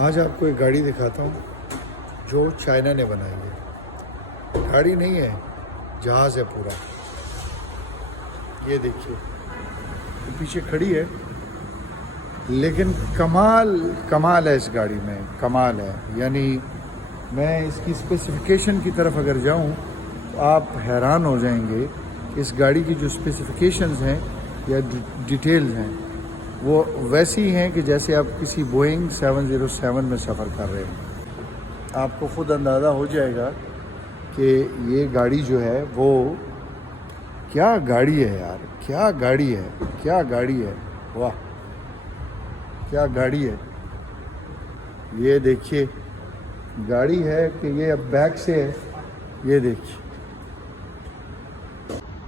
आज आपको एक गाड़ी दिखाता हूँ जो चाइना ने बनाई है। गाड़ी नहीं है, जहाज़ है पूरा। ये देखिए, तो पीछे खड़ी है, लेकिन कमाल है इस गाड़ी में, कमाल है। यानी मैं इसकी स्पेसिफिकेशन की तरफ अगर जाऊँ तो आप हैरान हो जाएंगे। इस गाड़ी की जो स्पेसिफिकेशंस हैं या डिटेल्स हैं वो वैसी हैं कि जैसे आप किसी बोइंग 707 में सफ़र कर रहे हो। आपको ख़ुद अंदाज़ा हो जाएगा कि ये गाड़ी जो है वो क्या गाड़ी है यार, क्या गाड़ी है, क्या गाड़ी है, वाह क्या गाड़ी है। ये देखिए, गाड़ी है कि ये अब बैक से है। ये देखिए,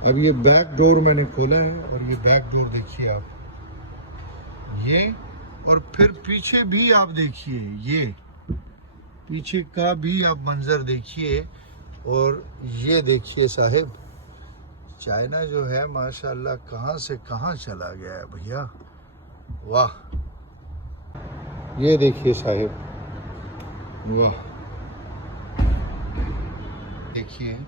अब ये बैक डोर मैंने खोला है और ये बैक डोर देखिए आप, ये और फिर पीछे भी आप देखिए, ये पीछे का भी आप मंजर देखिए। और ये देखिए साहिब, चाइना जो है माशाल्लाह कहाँ से कहाँ चला गया है भैया, वाह। ये देखिए साहिब, वाह। देखिए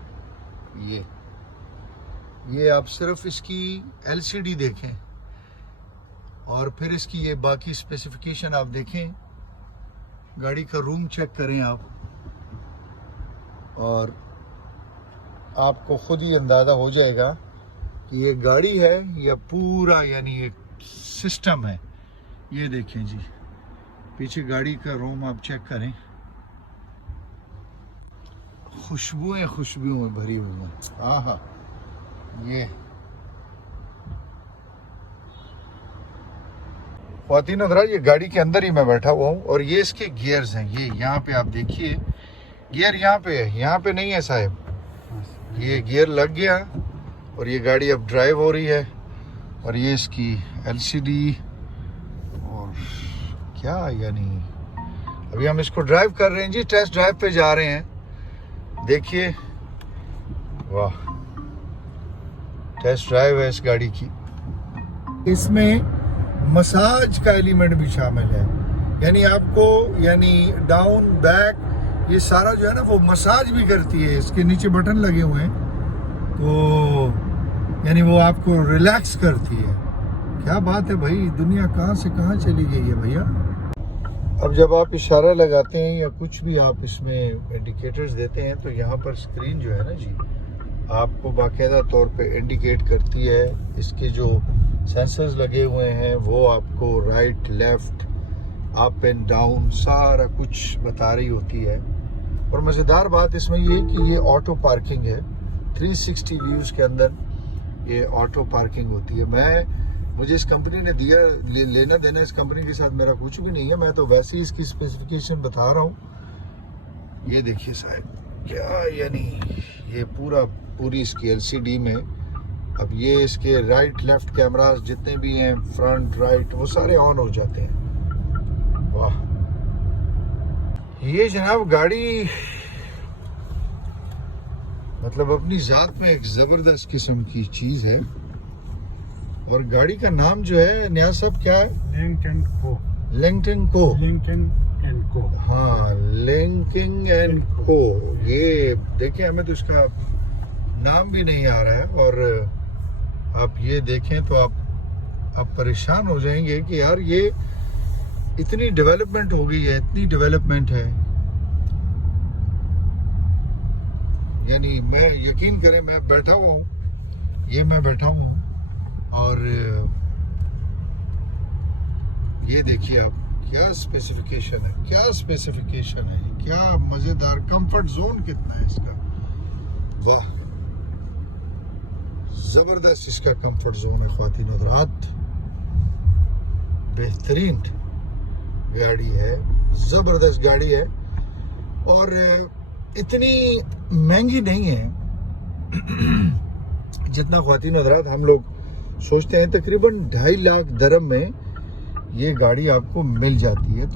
ये आप सिर्फ इसकी LCD देखें और फिर इसकी ये बाकी स्पेसिफिकेशन आप देखें, गाड़ी का रूम चेक करें आप, और आपको खुद ही अंदाज़ा हो जाएगा कि ये गाड़ी है या पूरा यानी एक सिस्टम है। ये देखें जी, पीछे गाड़ी का रूम आप चेक करें, खुशबुएं भरी हुई हैं। आहा, ये ख्वातीन हज़रात, ये गाड़ी के अंदर ही मैं बैठा हुआ हूँ और ये इसके गियर्स हैं। ये यहाँ पे आप देखिए, गियर यहाँ पे है, यहाँ पे नहीं है साहब। ये गियर लग गया और ये गाड़ी अब ड्राइव हो रही है। और ये इसकी LCD और क्या, यानी अभी हम इसको ड्राइव कर रहे हैं जी, टेस्ट ड्राइव पे जा रहे हैं। देखिए, वाह, टेस्ट ड्राइव है इस गाड़ी की। इसमें मसाज का एलिमेंट भी शामिल है, यानी आपको यानी डाउन बैक ये सारा जो है ना वो मसाज भी करती है। इसके नीचे बटन लगे हुए हैं तो यानी वो आपको रिलैक्स करती है। क्या बात है भाई, दुनिया कहाँ से कहाँ चली गई है भैया। अब जब आप इशारा लगाते हैं या कुछ भी आप इसमें इंडिकेटर्स देते हैं तो यहाँ पर स्क्रीन जो है ना जी, आपको बाकायदा तौर पे इंडिकेट करती है। इसके जो सेंसर्स लगे हुए हैं वो आपको right left up and down सारा कुछ बता रही होती है। और मज़ेदार बात इसमें ये कि ये ऑटो पार्किंग है। 360 व्यूज़ के अंदर ये ऑटो पार्किंग होती है। मुझे इस कंपनी ने दिया, लेना देना इस कंपनी के साथ मेरा कुछ भी नहीं है, मैं तो वैसे ही इसकी स्पेसिफिकेशन बता रहा हूँ। ये देखिए साहब, क्या यानी ये पूरी इसकी LCD में अब ये इसके राइट लेफ्ट कैमरास जितने भी हैं, फ्रंट राइट, वो सारे ऑन हो जाते हैं। वाह, ये जनाब गाड़ी मतलब अपनी जात में एक जबरदस्त किस्म की चीज है। और गाड़ी का नाम जो है नियाज़ साहब क्या है? लिंकन को। हाँ, लिंकन को। ये देखिए, हमें तो इसका नाम भी नहीं आ रहा है। और आप ये देखें तो आप परेशान हो जाएंगे कि यार ये इतनी डेवलपमेंट हो गई है, इतनी डेवलपमेंट है। यानी मैं यकीन करें, मैं बैठा हुआ हूँ और ये देखिए आप, क्या स्पेसिफिकेशन है, क्या मजेदार। कंफर्ट जोन कितना है इसका, वाह, जबरदस्त इसका कंफर्ट जोन है ख्वातीन हज़रात। बेहतरीन गाड़ी है, जबरदस्त गाड़ी है और इतनी महंगी नहीं है जितना ख्वातीन हज़रात हम लोग सोचते हैं। तकरीबन 2.5 लाख दिरहम में ये गाड़ी आपको मिल जाती है।